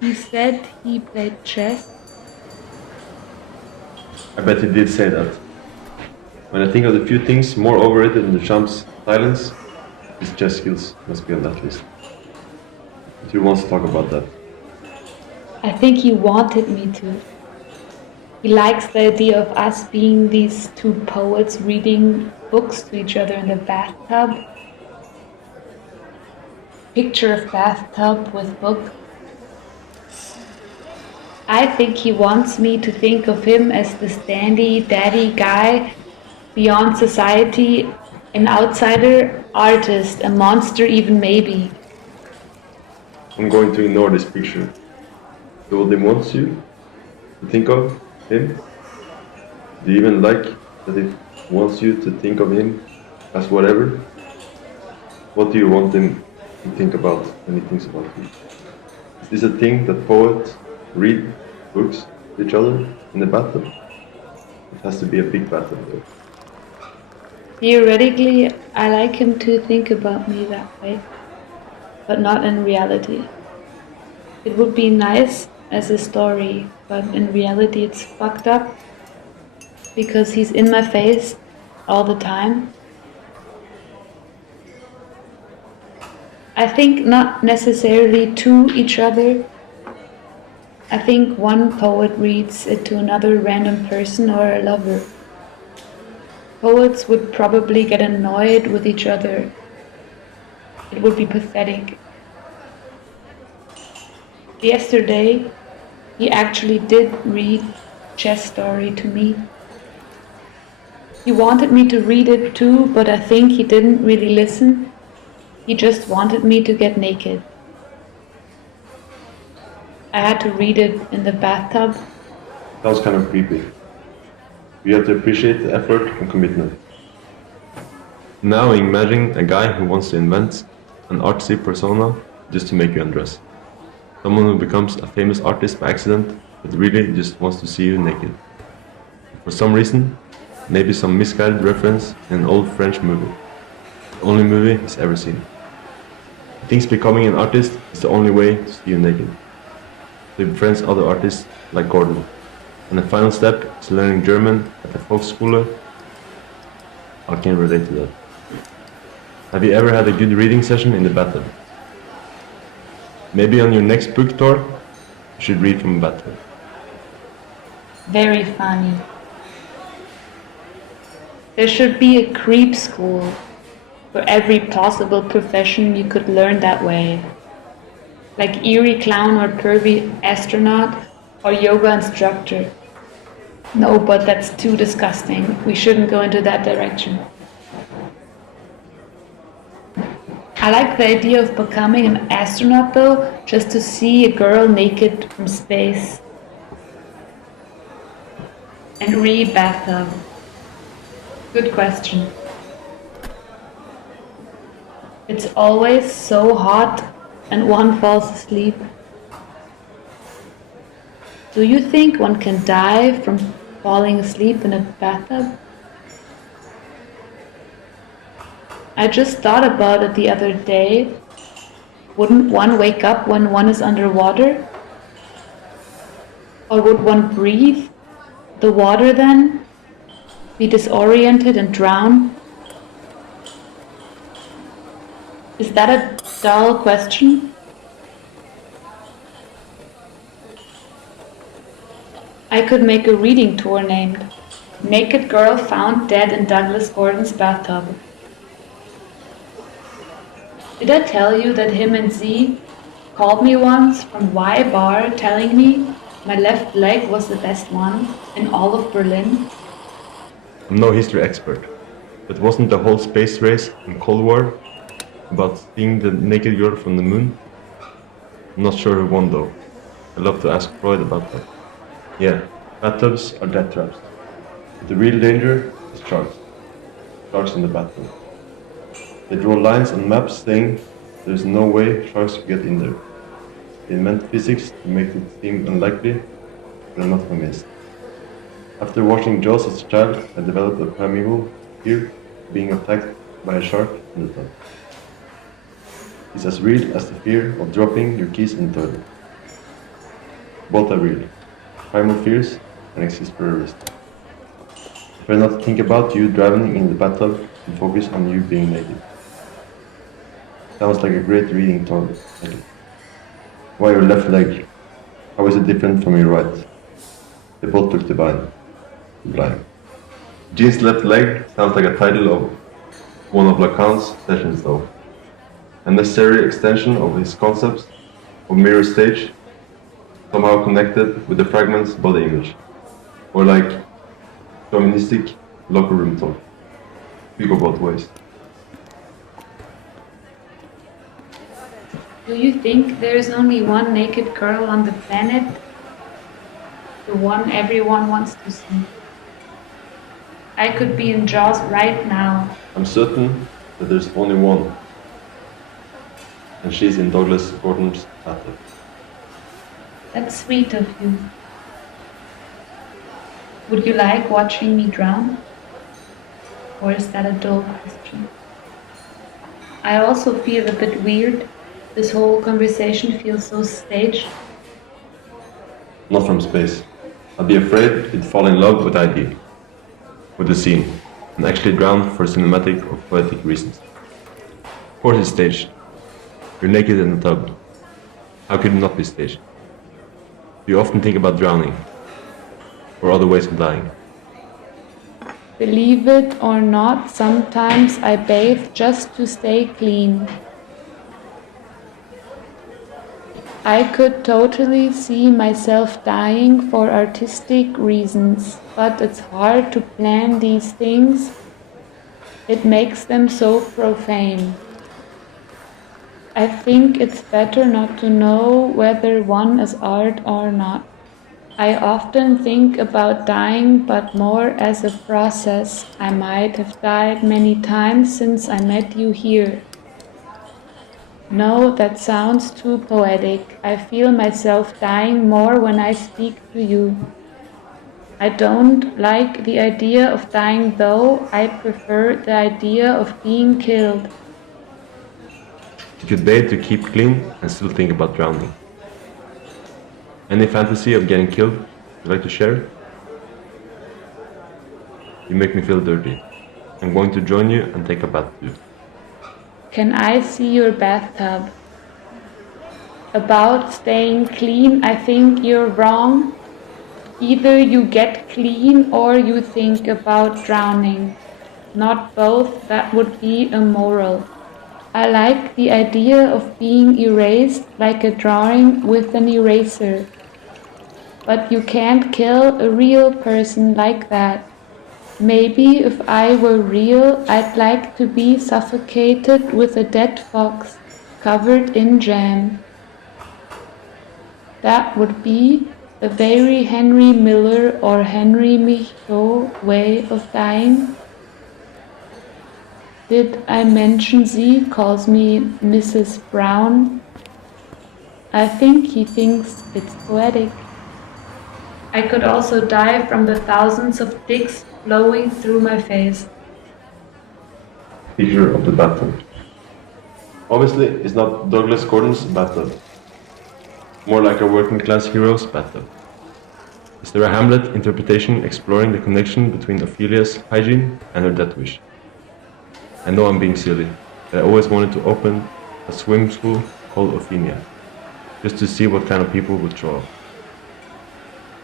He said he played chess. I bet he did say that. When I think of the few things more overrated than the champ's silence, his chess skills must be on that list. But who wants to talk about that? I think he wanted me to. He likes the idea of us being these two poets reading books to each other in the bathtub. Picture of bathtub with book. I think he wants me to think of him as the standy daddy guy beyond society, an outsider, artist, a monster even maybe. I'm going to ignore this picture. So what he wants you to think of him? Do you even like that it wants you to think of him as whatever? What do you want him to think about when he thinks about you? Is this a thing that poets read books to each other in the bathtub? It has to be a big bathtub though. Theoretically, I like him to think about me that way, but not in reality. It would be nice as a story, but in reality it's fucked up because he's in my face all the time. I think not necessarily to each other. I think one poet reads it to another random person or a lover. Poets would probably get annoyed with each other. It would be pathetic. Yesterday, he actually did read Chess Story to me. He wanted me to read it too, but I think he didn't really listen. He just wanted me to get naked. I had to read it in the bathtub. Sounds kind of creepy. You have to appreciate the effort and commitment. Now imagine a guy who wants to invent an artsy persona just to make you undress. Someone who becomes a famous artist by accident, but really just wants to see you naked. For some reason, maybe some misguided reference in an old French movie. The only movie he's ever seen. He thinks becoming an artist is the only way to see you naked. So he befriends other artists like Gordon. And the final step is learning German at the Volksschule. I can relate to that. Have you ever had a good reading session in the bathtub? Maybe on your next book tour, you should read from a bathtub. Very funny. There should be a creep school. For every possible profession you could learn that way. Like eerie clown or pervy astronaut or yoga instructor. No, but that's too disgusting. We shouldn't go into that direction. I like the idea of becoming an astronaut though, just to see a girl naked from space. And read bathtub. Good question. It's always so hot and one falls asleep. Do you think one can die from falling asleep in a bathtub? I just thought about it the other day. Wouldn't one wake up when one is underwater? Or would one breathe the water then? Be disoriented and drown? Is that a dull question? I could make a reading tour named Naked Girl Found Dead in Douglas Gordon's Bathtub. Did I tell you that him and Z called me once from Y Bar telling me my left leg was the best one in all of Berlin? I'm no history expert, but wasn't the whole space race and Cold War about seeing the naked girl from the moon? I'm not sure who won though. I'd love to ask Freud about that. Yeah, bathtubs are death traps. But the real danger is sharks. Sharks in the bathtub. They draw lines on maps saying there's no way sharks could get in there. They invent physics to make it seem unlikely, but I'm not convinced. After watching Jaws as a child, I developed a primeval fear of being attacked by a shark in the tub. It's as real as the fear of dropping your keys in the toilet. Both are real, primal fears, and exist for a reason. Try not to think about you drowning in the bathtub and focus on you being naked. Sounds like a great reading toilet. Why your left leg? How is it different from your right? They both look divine. Sublime. Gien's left leg sounds like a title of one of Lacan's sessions though. A necessary extension of his concepts of mirror stage, somehow connected with the fragment's body image. Or like feministic locker room talk. We go both ways. Do you think there's only one naked girl on the planet? The one everyone wants to see. I could be in Jaws right now. I'm certain that there's only one. And she's in Douglas Gordon's bathtub. That's sweet of you. Would you like watching me drown? Or is that a dull question? I also feel a bit weird. This whole conversation feels so staged. Not from space. I'd be afraid you'd fall in love with the idea, with the scene, and actually drown for cinematic or poetic reasons. Of course it's staged. You're naked in the tub. How could it not be staged? You often think about drowning, or other ways of dying. Believe it or not, sometimes I bathe just to stay clean. I could totally see myself dying for artistic reasons, but it's hard to plan these things. It makes them so profane. I think it's better not to know whether one is art or not. I often think about dying, but more as a process. I might have died many times since I met you here. No, that sounds too poetic. I feel myself dying more when I speak to you. I don't like the idea of dying though. I prefer the idea of being killed. You could bathe to keep clean and still think about drowning. Any fantasy of getting killed you'd like to share? You make me feel dirty. I'm going to join you and take a bath too. Can I see your bathtub? About staying clean, I think you're wrong. Either you get clean or you think about drowning. Not both, that would be immoral. I like the idea of being erased like a drawing with an eraser. But you can't kill a real person like that. Maybe if I were real, I'd like to be suffocated with a dead fox covered in jam. That would be a very Henry Miller or Henry Michaud way of dying. Did I mention Z calls me Mrs. Brown? I think he thinks it's poetic. I could also die from the thousands of dicks flowing through my face. Picture of the bathtub. Obviously, it's not Douglas Gordon's bathtub. More like a working class hero's bathtub. Is there a Hamlet interpretation exploring the connection between Ophelia's hygiene and her death wish? I know I'm being silly, but I always wanted to open a swim school called Ophelia, just to see what kind of people would show up.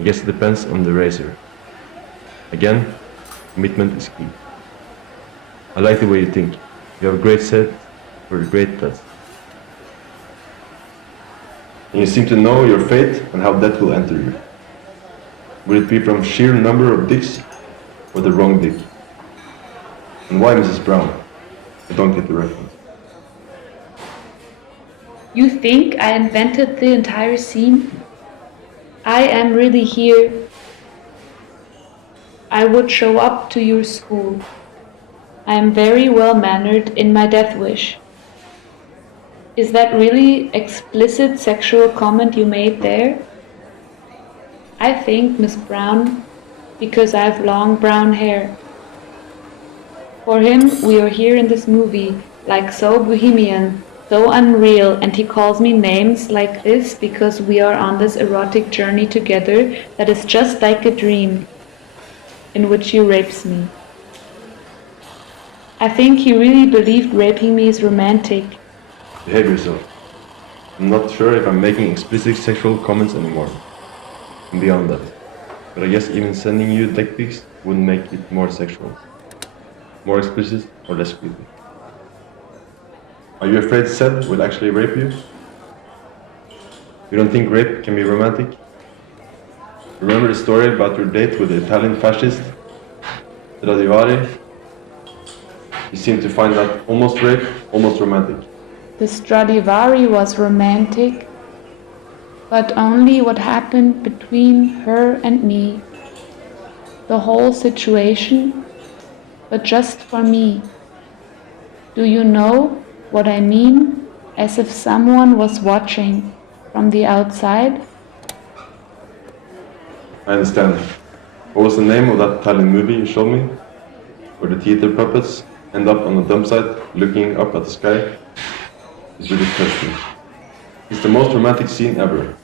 I guess it depends on the racer. Again, commitment is key. I like the way you think. You have a great set for a great test. And you seem to know your fate and how death will enter you. Would it be from sheer number of dicks or the wrong dick? And why Mrs. Brown? I don't get the reference. You think I invented the entire scene? I am really here. I would show up to your school. I am very well mannered in my death wish. Is that really explicit sexual comment you made there? I think, Miss Brown, because I have long brown hair. For him, we are here in this movie, like so bohemian, so unreal, and he calls me names like this because we are on this erotic journey together that is just like a dream in which he rapes me. I think he really believed raping me is romantic. Behave yourself. I'm not sure if I'm making explicit sexual comments anymore. And beyond that. But I guess even sending you dick pics wouldn't make it more sexual. More explicit or less creepy. Are you afraid Seth will actually rape you? You don't think rape can be romantic? Remember the story about your date with the Italian fascist, Stradivari? You seem to find that almost rape, almost romantic. The Stradivari was romantic, but only what happened between her and me. The whole situation, but just for me. Do you know what I mean? As if someone was watching from the outside? I understand. What was the name of that Italian movie you showed me? Where the theater puppets end up on a dump site looking up at the sky? It's really touching. It's the most romantic scene ever.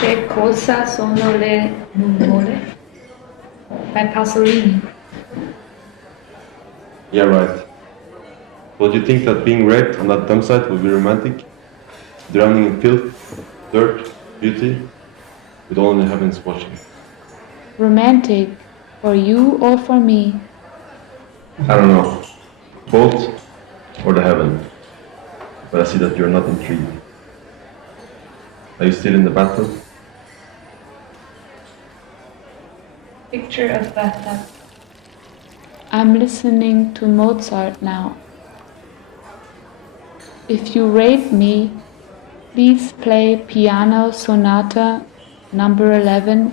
Che cosa sono le nuvole? By Pasolini. Yeah, right. But do you think that being raped on that dump site would be romantic? Drowning in filth, dirt, beauty, with only the heavens watching. Romantic, for you or for me? I don't know. Both or the heaven. But I see that you're not intrigued. Are you still in the bathtub? Picture of bathtub. I'm listening to Mozart now. If you rape me, please play Piano Sonata number 11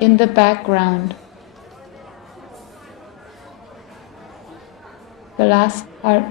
in the background. The last part.